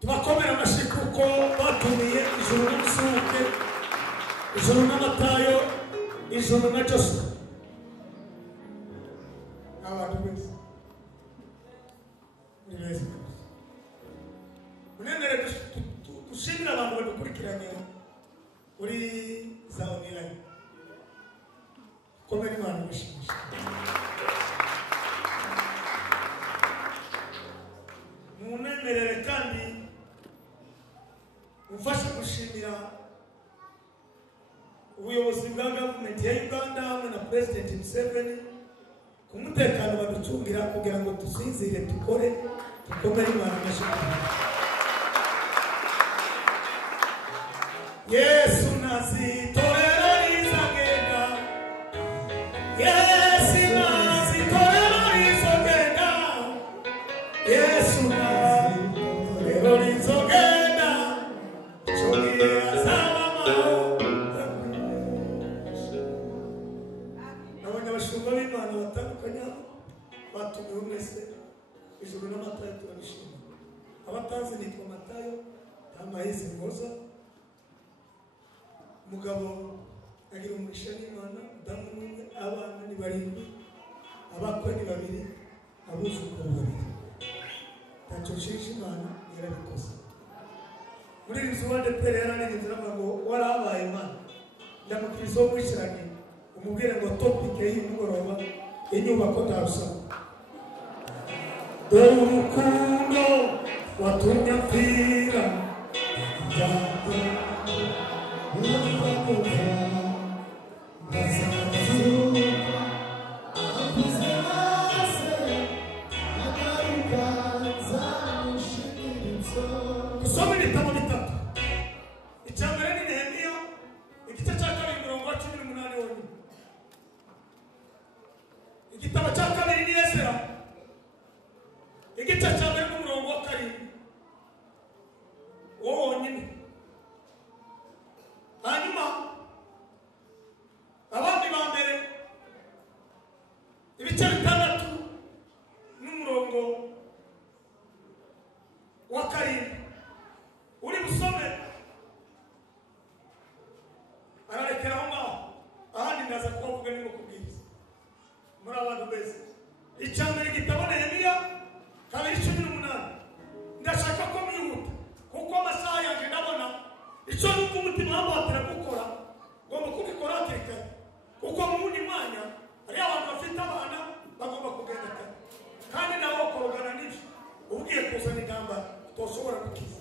Tubakomera amashyi kuko batumiye ijuru n'umusuke, ijuru n'amatayo, ijuru na Joshua. Abantu bose ni beza. Munenere dushimira abantu badukurikiranye uri za online. Komera Imana mushimisha. Munenere kandi mufashe gushimira ubuyobozi bwa government ya Uganda hamwe na President Museveni ku mutekano baducungira kugira ngo dusinzire dukore dukomere Imana amashyi. Yesu nazitorera izagenda, Yesu nazitorera izagenda, Yesu nazitorera izagenda, chogiye azabama. Abanyabashumba b'Imana batandukanye batumiwe mwese ijuru n'amatayo turabishima. Abatazi nitwa Matayo Amahizi Ngoza. Mugabo agira umugisha n'Imana, damu n'umwe, abana ni barindwi, abakwe ni babiri, abuzukuru babiri. Ntacyo nshinja Imana yarabikoze. Muri iri zuba ndepere yaranigeze navuga ngo warabaye Imana. Ndamukiriza wo mwishyiranye umubwire ngo topike y'umugoroba inyubako ntarusaba. Dore urukundo watumye apfira byawe dusome ibitabo bitatu. Icya mbere ni Nehemiya igice cya 2:18 wonyine. Igitabo cya kabiri ni Ezra igice cya 2:7 wonyine. Hanyuma abandi ba mbere ibice 6:7 uri busome ararekera aho ngaho, ahandi ndaza kubavuga niba kubwiriza muri abantu beza. Icya mbere igitabo Nehemiya 2:18. Ndashaka ko mwihuta kuko amasaha yanjye ndabona icyo numva umutima wabatera gukora ngomba kubikora hakiri kare, kuko mu wundi mwanya hari abantu bafite abana bagomba kugenda kare kandi nabo bakorogana n'ibyo ubwiye kuzana ingamba tushobora gukiza.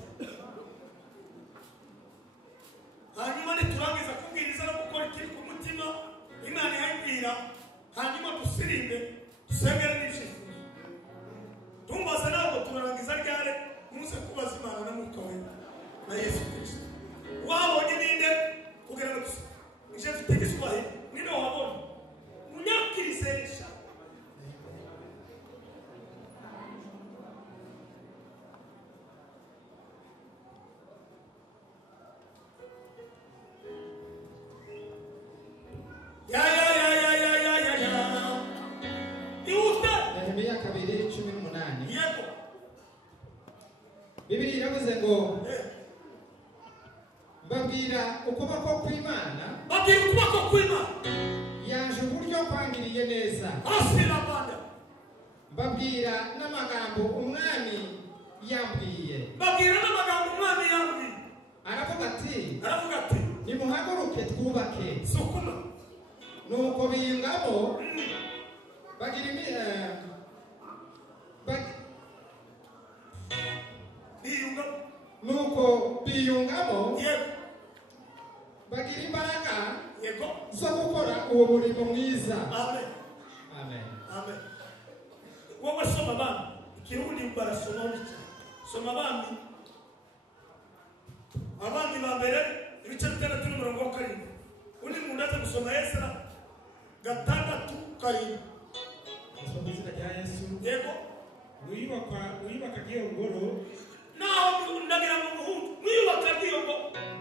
Hanyuma niturangiza kubwiriza no gukora ikiri ku mutima Imana yayibwira, hanyuma dusirimbe dusengere n'ibyifuzo. Tumbaza ntabwo turarangiza ryari muze kubaza Imana na Mwuka we na Yesu Kristo. Wabonye ninde kugira ngo nje mfite Igiswahili ninde wabonye munyakirizeresha Bibiri yavuze ngo babwira ukuboko kw'Imana yaje uburyo kwangiriye neza babwira n'amagambo umwami yambwiye aravuga ati nimuhaguruke twubake nuko biyungamo bagira nuko biyungamo bagira imbaraga zo gukora uwo murimo mwiza. Amen. Amen. Amen. Wowe soma abami ikirundi barasoma n'iki soma abami ba mbere ibice 6:7 undi muntu aza gusoma Ezra 6:7 Asoma izina rya Yesu. Yego Uyubaka giyo ngoro naho ndagira mu muhungu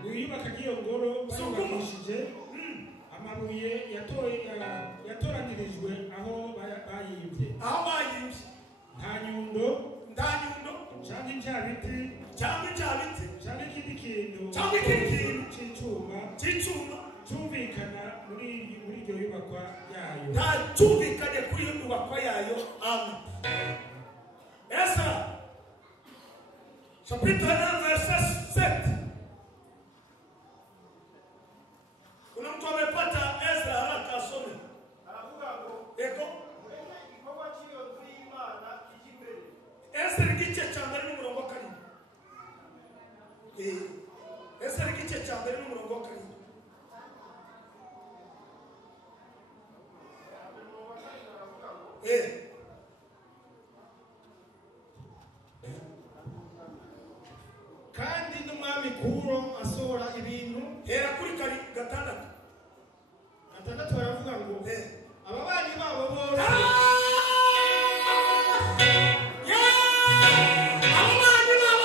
uyubaka giyo ngoro bakishije amabuye yatoranyirijwe aho bayibye nta nyundo cyangwa ibyabiti cyangwa ikindi kintu cy'icuma cyumvikana muri iryo yubakwa yayo nta cyumvikanye kuri iyo yubakwa yayo. Amen. Ezra chapitre 1 verset 7. Kuna mtu amepata Ezra haraka asome. Anavuga ngo ego igikorwa cy'iyo nzu y'Imana ikimbere. Ezra igice cya mbere n'umurongo wa 7. Ezra igice cya mbere n'umurongo wa 7. kandi n'umwami Kuro asohora ibintu hera kuri 6 baravuga ngo ababanyi babo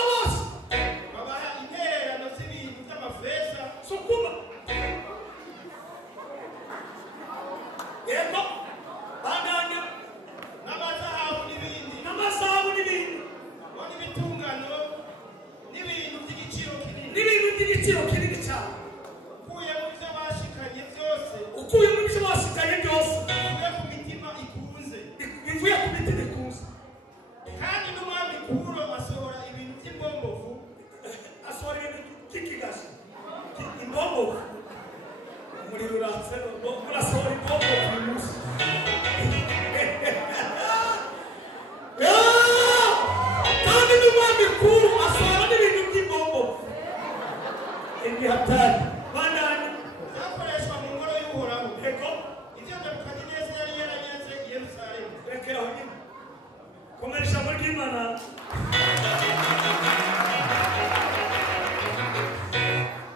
bose babaha intererano z'ibintu by'amafeza sukuma yego bandanya n'amazahabu n'ibindi n'ibitungano n'ibintu by'igiciro kinini cyane ukuye mu byo bashikanye byose bivuye ku mitima ikunze kandi n'umwami Kuro asohora ibintu by'imbombovu asohora ibintu by'ikigashi imbombovu umuriro uratse urasohora imbombovu uyu munsi kandi n'umwami Kuro asohora n'ibintu by'imbombovu hatari bandani zakoreshwa mu ngoro y'Uhoraho ego ibyo Nebukadineza yari yaranyaze i Yerusalemu. rekera aho nyine komera ijambo ry'Imana.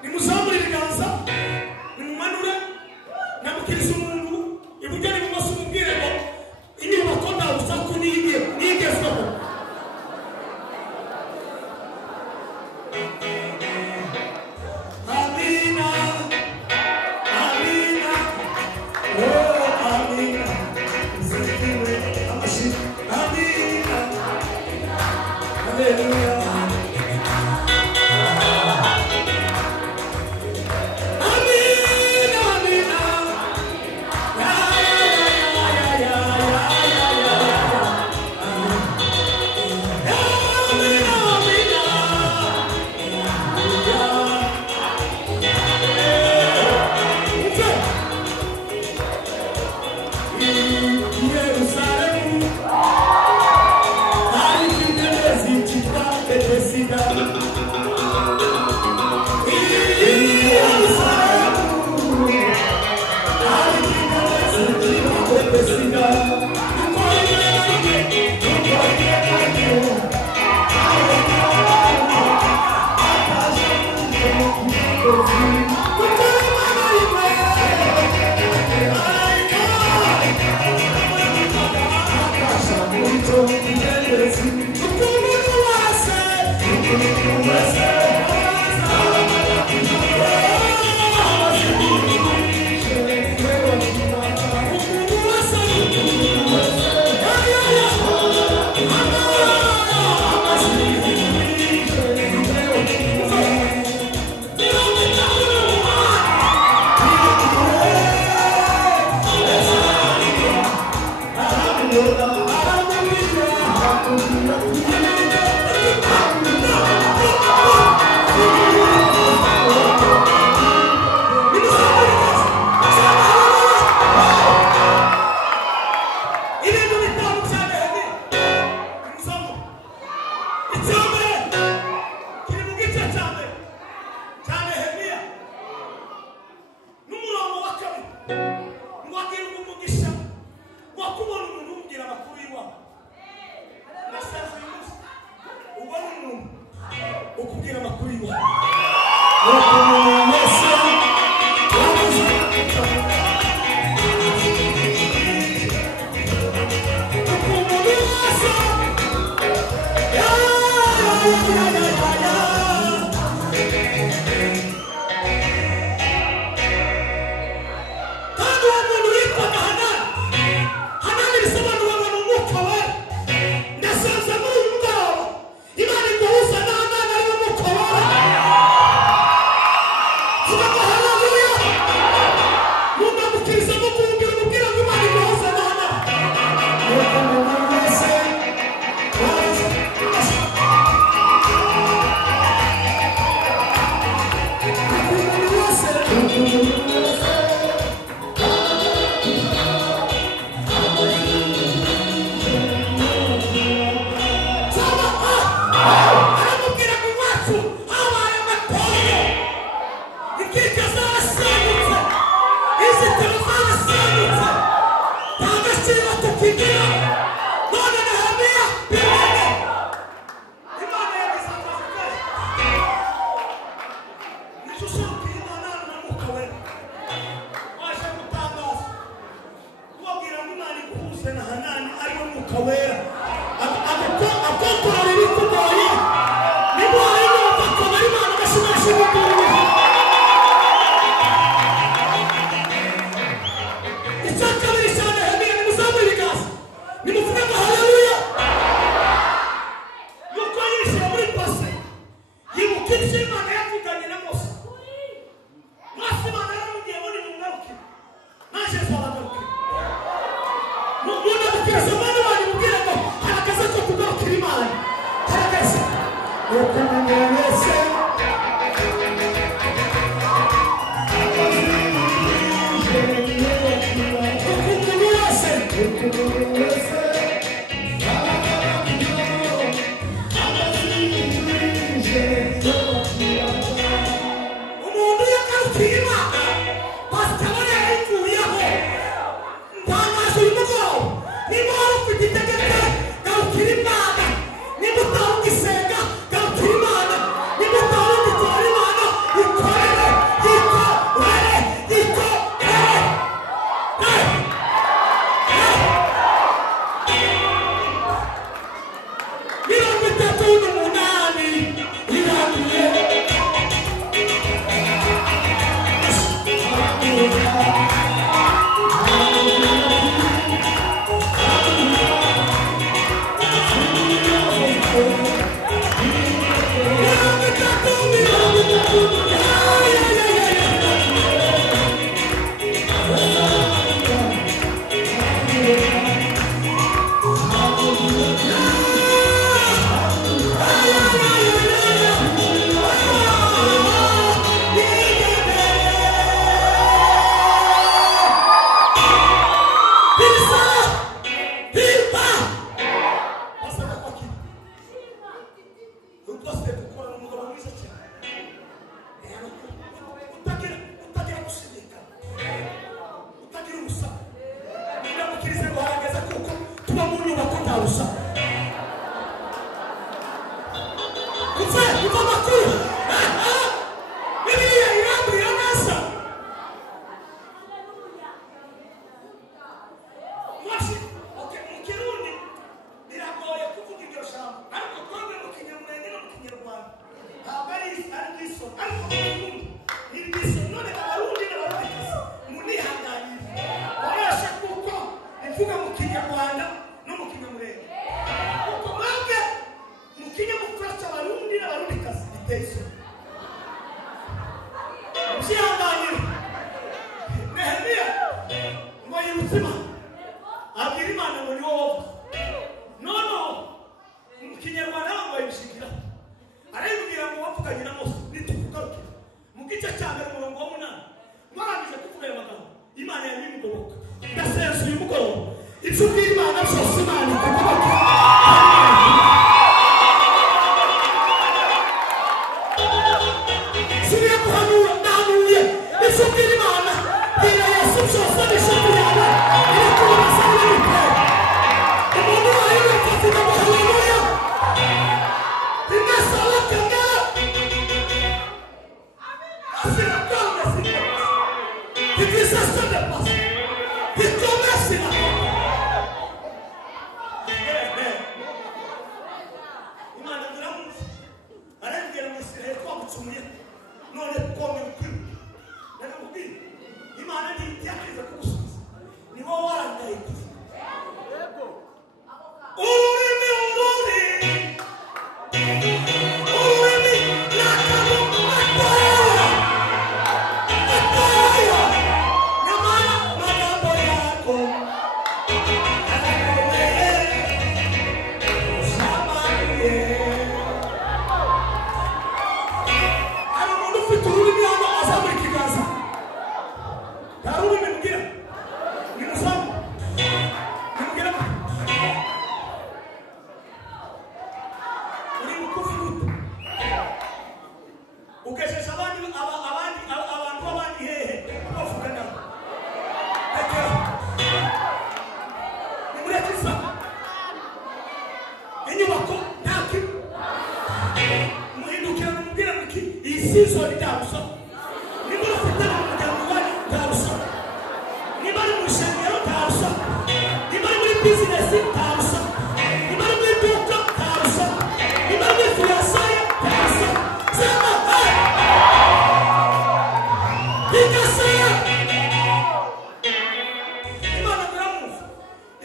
Nimuzamure ibiganza nimumanure namukiriza umuntu iburyo n'ibumoso umubwire ngo inyubako ntawe usaku nigezweho.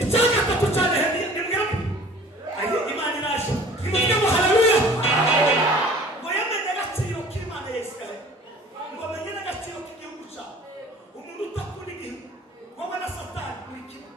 Icyaka tatucyane hediye nimwira. Ayi Imana iraje. Nimugire ngo haleluya. Ngo yamenye agaciro k'Imana ya Isirayeli. Ngo amenye n'agaciro k'igihugu cyawe. Umuntu utakunda igihugu wowe na Satani muri kimwe.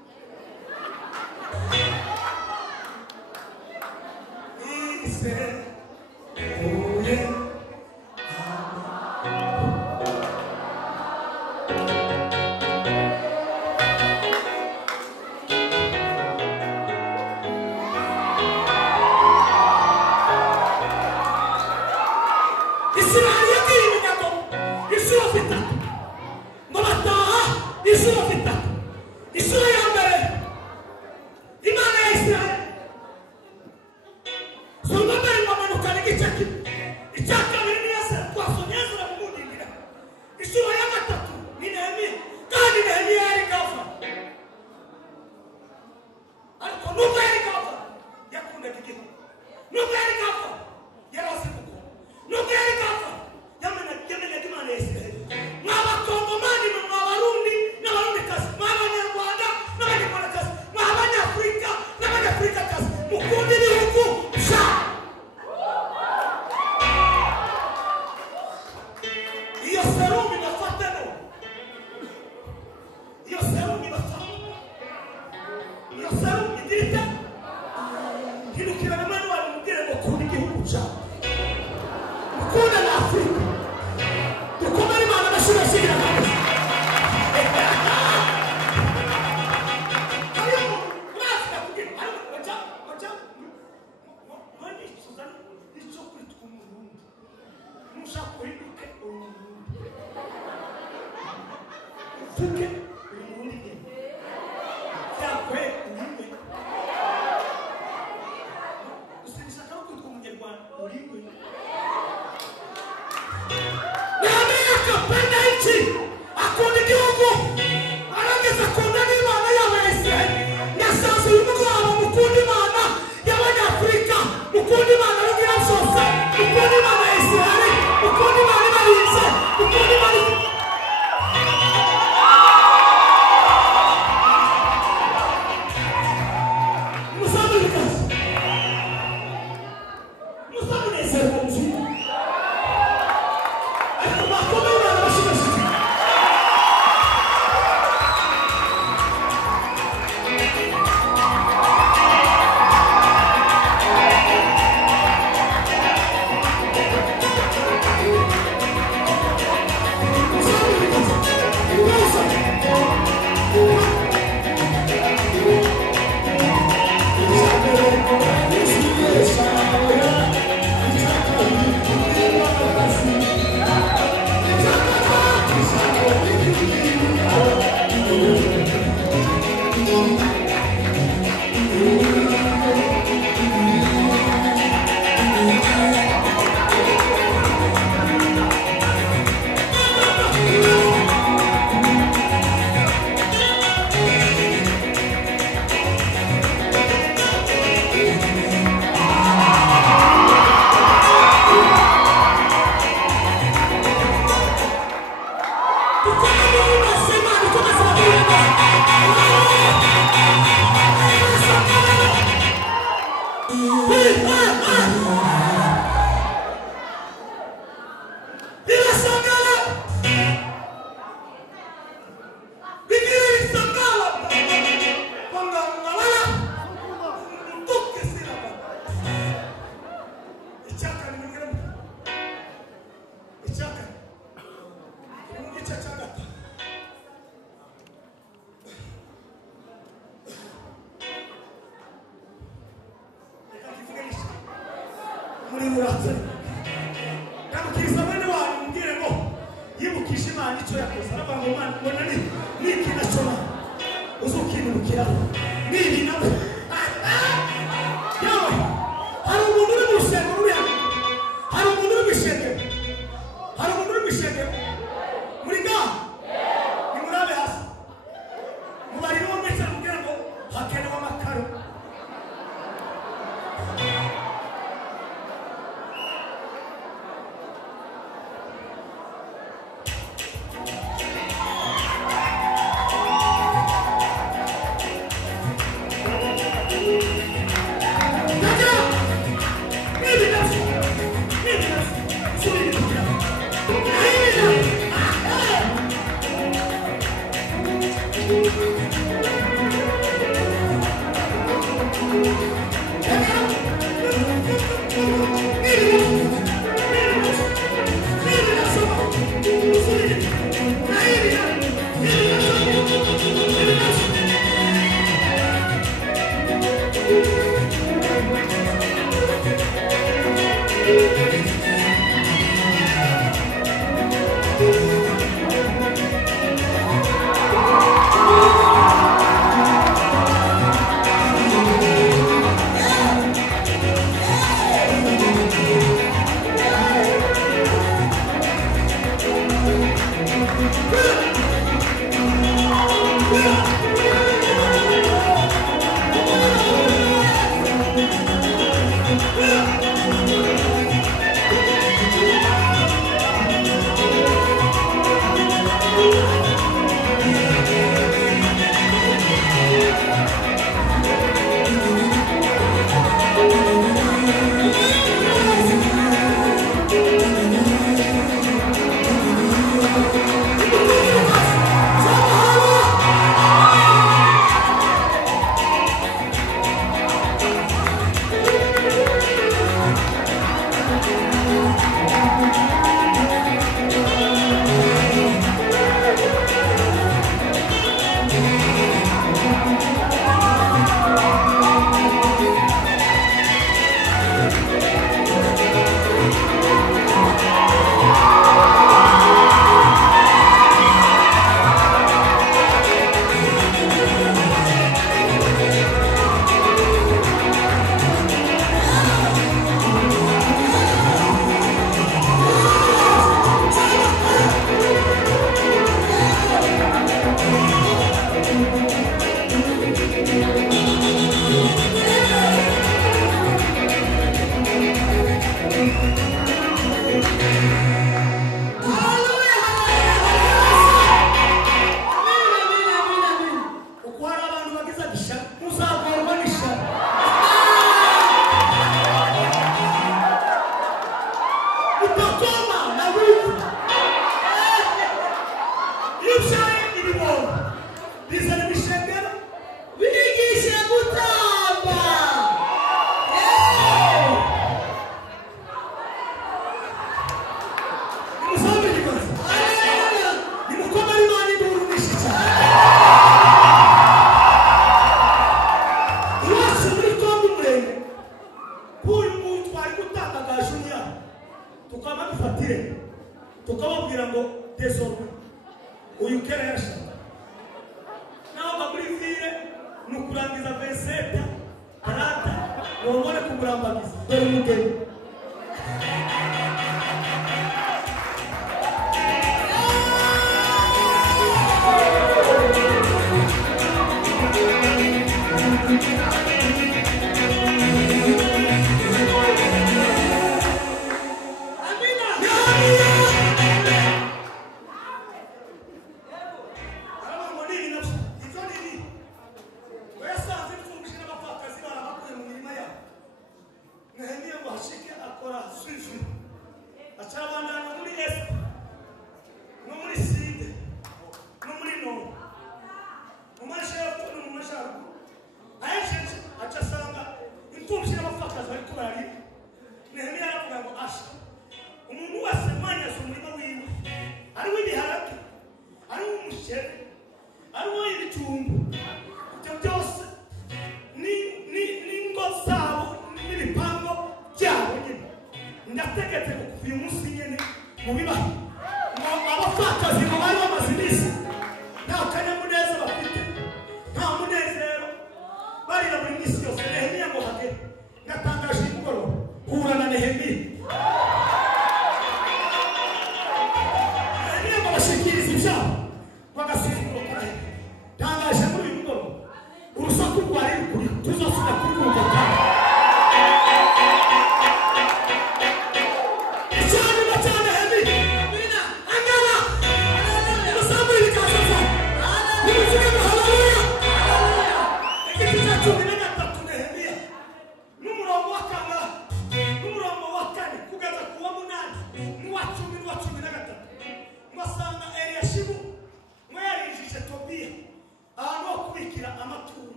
ngomone kumurambagiza dore umugeni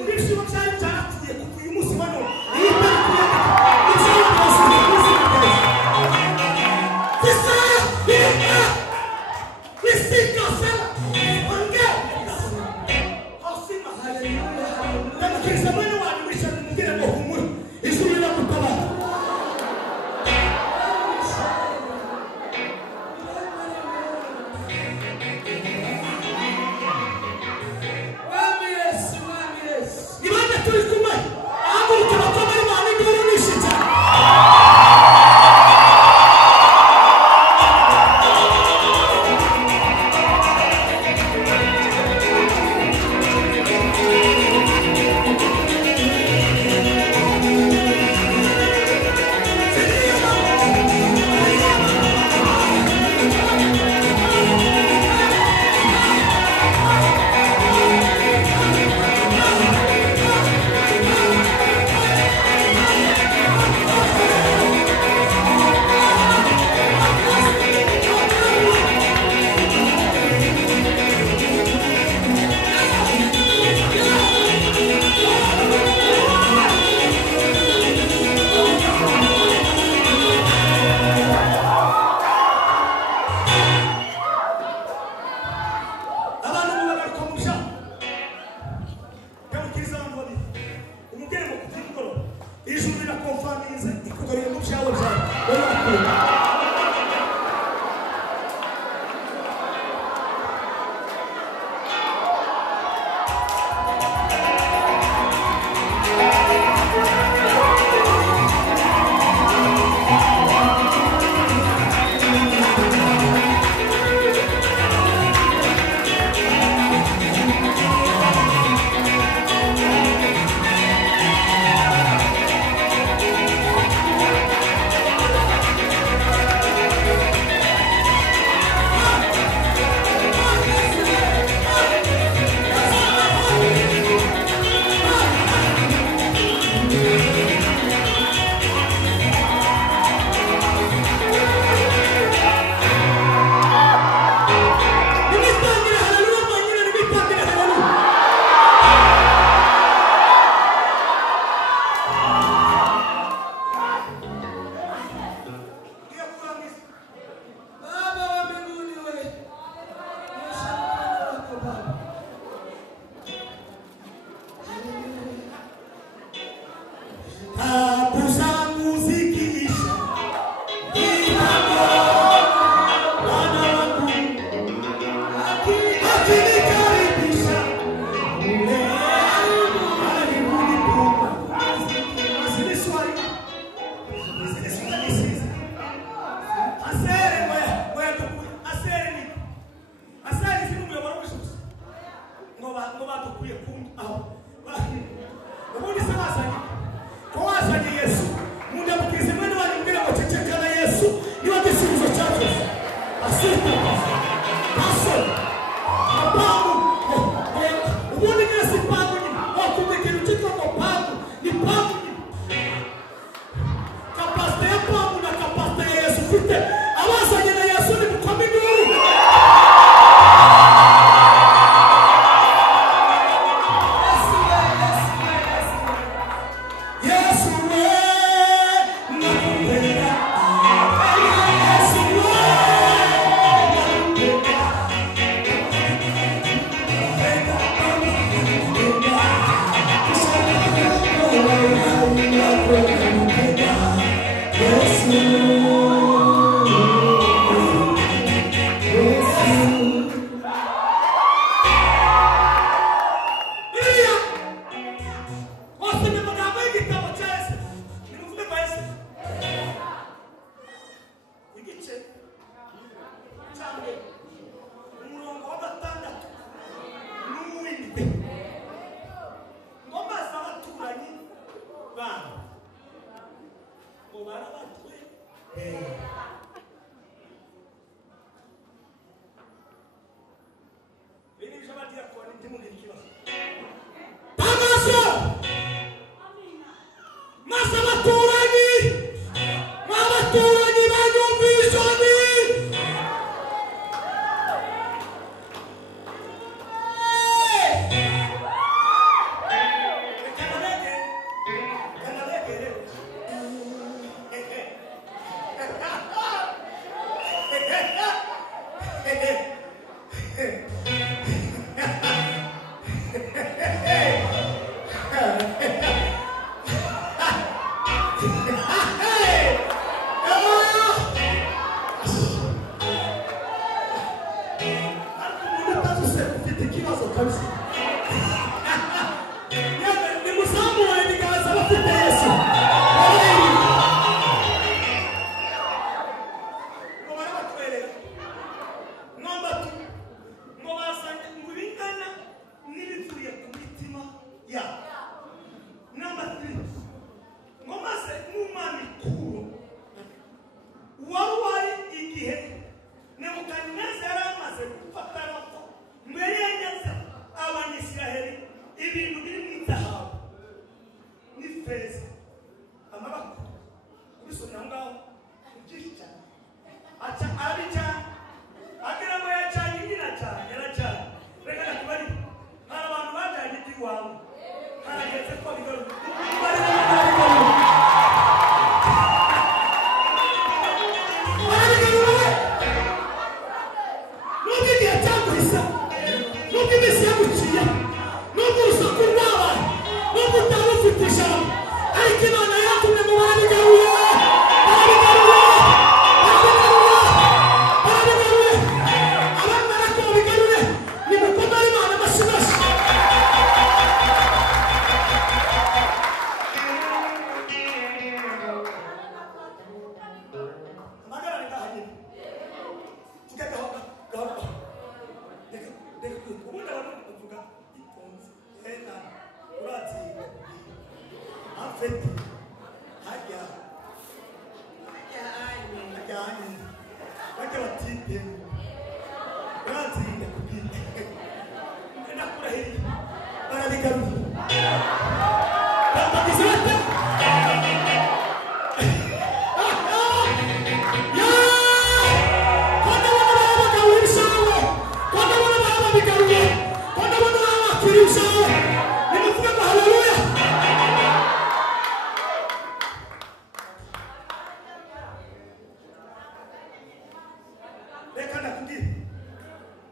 Ibishyimbo byari byarapfuye kuko ibintu biri mu zahabu n'ifeza amabako kubisomera ngaho byinshi cyane aca abijya agira ngo yacanye nyina cyane yaracanye reka nakubari hari abantu bajanye iwawe harageze ko bigaruka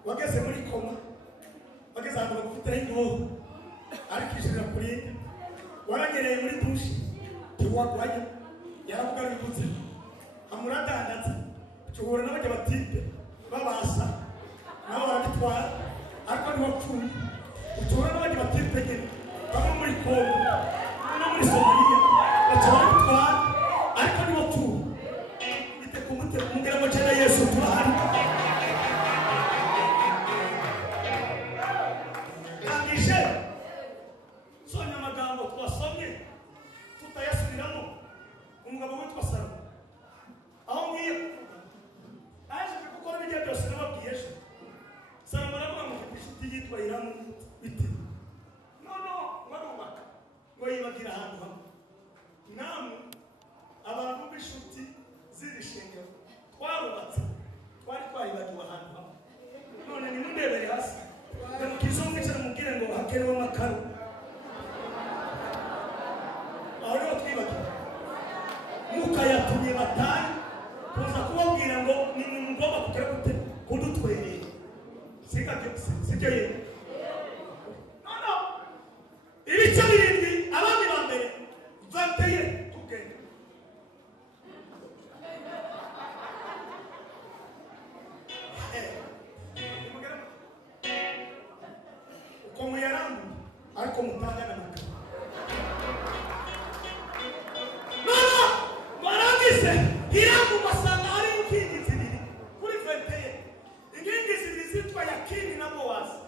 wageze muri koma wageze ahantu bagufitiraho indobo ariko ijana kuri waranyereye muri dushe tiwagwanya yarakugaributse amuradandatse ushobora n'abajya batipe babasha nabo barabitwara ariko niho cumi ushobora n'abajya batipe nyine bamwe muri Kongo no muri Somalia baca barabitwara ariko niho cumi bite ku mutwe mubwira ngo cyane Yesu turahari sonya amagambo twasomye tutayasubiramo umugabo witwa Salomo aho ngiye aje gukora ibyo byose nababwiye ejo Salomo aravuga ngo inshuti yitwa Hiramu biti no barubaka ngo yibagira ahantu hamwe namwe abantu b'inshuti z'irishengero twarubatse twari twayibagiwe ahantu hamwe none nimundebere hasi ndamukizonge cyane mubwire ngo hakerewe amakaro aho twibagiwe mukayatumye batayi kuza kubabwira ngo ni mugomba kugera gute kudutwereye sibyo ye no ibice birindwi abandi ba mbere bateye tugende uko muyarambu ariko mutangana amagana Hiramu basanga ari inkingi zibiri kuri veteye inkingi zibiri zitwa Yakini na Bowazi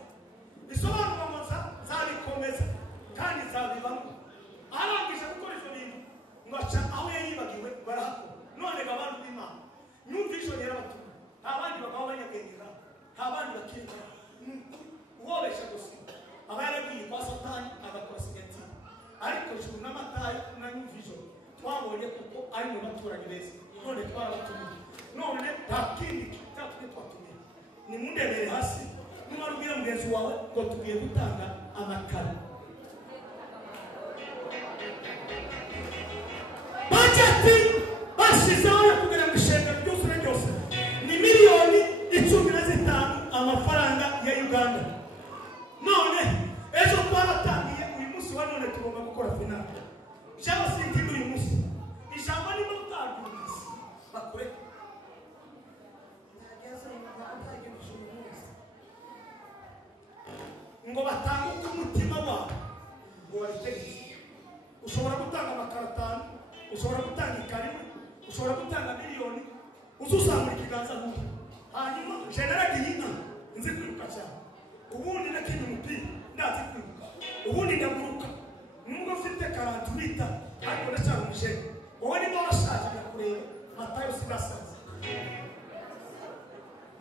bisobanura ngo zabikomeza kandi zabibamo arangije gukora ivyo bintu ngo aca aho yayibagiwe barahakora none abantu b'Imana nyumva ijoro yarabatuma abandi bagabo banyabwengera abandi bakinga uwobesha gusa aba yaragiye kwa Satani agakora sigati ariko ijoro n'amatayi na nyumva ijoro twabonye kuko ari mu baturanyi beza none twarabatumye none ntakindi cyatwe twatumye ni mundebere hasi n'umarubwira mugenzi wawe ngo tugiye gutanga amakara bajeti bashizeho yo kugira ngo ishenga ryose ni miliyoni 15 amafaranga ya Uganda none ejo twaratangiye uyu munsi wa none tugomba gukora finale cyangwa se ikindi uyu munsi ijambo ni mutaguzi bakore ngo batange umutima wawe ngo wabitegeke ushobora gutanga amakaratani ushobora gutanga ikarima ushobora gutanga miliyoni uzusanga ikiganza n'ubu hanyuma generali y'inka nzi kwiruka cyane ubundi nakina umupira ndazi kwiruka ubundi ndaguruka nubwo mfite 48 ariko ndacyari umujene wowe niba washaje kureba Matayo sigasaza